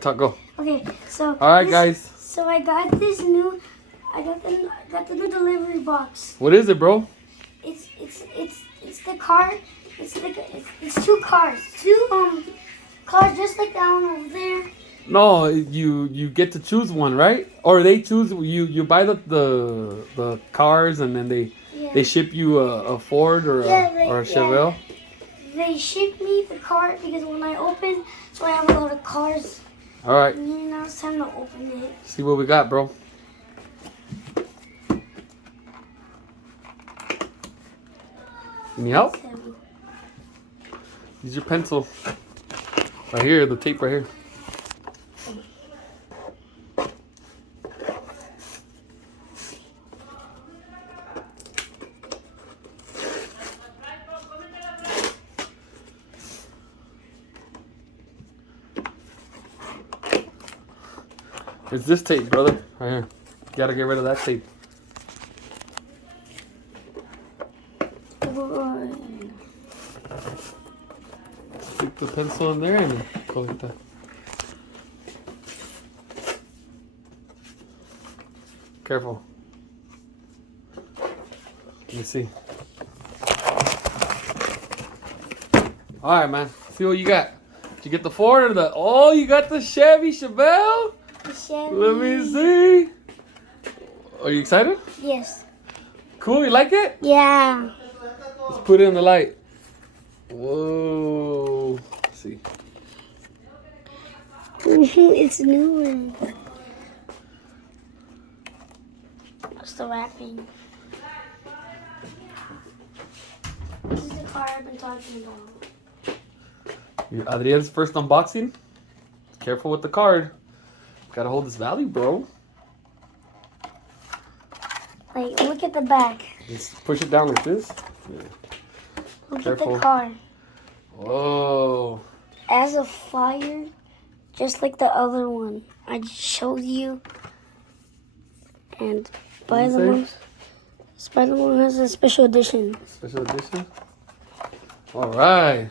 Talk, go. Okay, so. All right, guys. So I got this new. I got the new delivery box. What is it, bro? It's the car. It's two cars. Two cars just like that one over there. No, you get to choose one, right? Or they choose you buy the cars and then they ship you a Ford or a Chevelle. They ship me the car because when I open, so I have a lot of cars. All right. And now it's time to open it. See what we got, bro. Need help? Use your pencil. Right here, the tape right here. It's this tape, brother. Right here. You gotta get rid of that tape. Stick the pencil in there and go like that. Careful. Let me see. Alright, man. See what you got. Did you get the Ford or the... Oh, you got the Chevelle? The Chevy. Let me see. Are you excited? Yes. Cool, you like it? Yeah. Let's put it in the light. Whoa. Let's see. It's new. What's the wrapping? This is the car I've been talking about. Adriel's first unboxing. Careful with the card. Gotta hold this value, bro. Like, look at the back. Just push it down like this. Yeah. Look Careful. at the car. Whoa. As a fire, just like the other one I just showed you. And Spider-Man has a special edition. Special edition? All right.